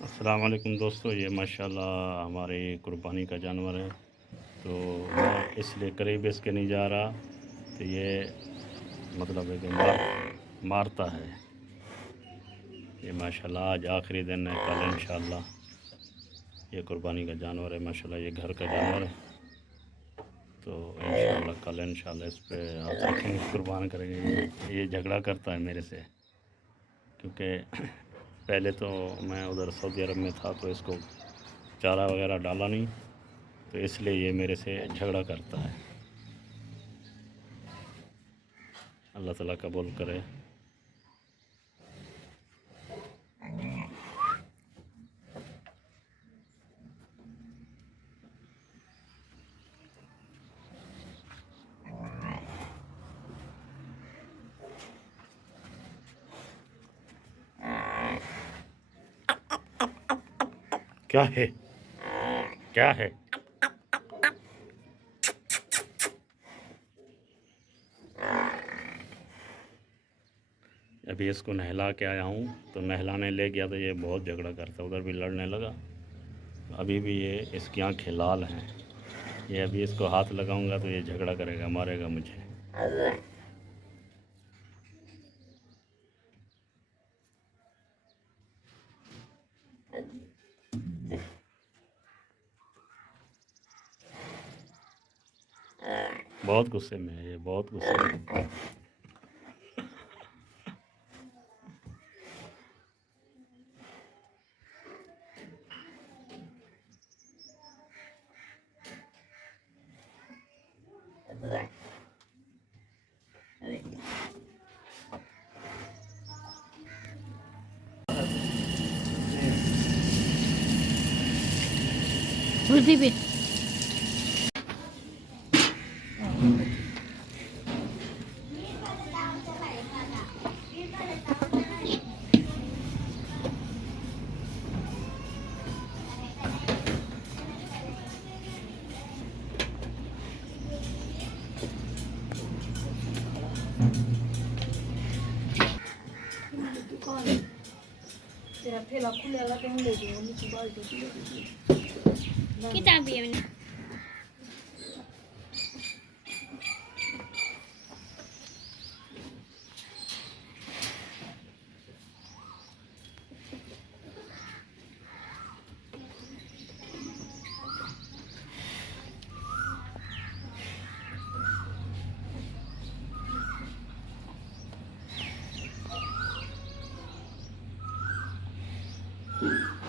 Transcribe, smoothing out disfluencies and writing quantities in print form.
अस्सलाम वालेकुम दोस्तों, ये माशाल्लाह हमारे कुर्बानी का जानवर है। तो मैं इसलिए करीब इसके नहीं जा रहा, तो ये मतलब है कि मारता है। ये माशाल्लाह आज आखिरी दिन है, कल इंशाल्लाह ये कुर्बानी का जानवर है। माशाल्लाह ये घर का जानवर है, तो इंशाल्लाह कल इंशाल्लाह इस पे हाथ रखेंगे, कुर्बान करेंगे। ये झगड़ा करता है मेरे से, क्योंकि पहले तो मैं उधर सऊदी अरब में था, तो इसको चारा वगैरह डाला नहीं, तो इसलिए ये मेरे से झगड़ा करता है। अल्लाह ताला कबूल करे। क्या है, क्या है? अभी इसको नहला के आया हूँ, तो नहलाने ले गया तो ये बहुत झगड़ा करता, उधर भी लड़ने लगा। अभी भी ये इसकी आँखें लाल हैं। ये अभी इसको हाथ लगाऊंगा तो ये झगड़ा करेगा, मारेगा मुझे। बहुत गुस्से में है ये, बहुत गुस्से में। भी किताब भी है। है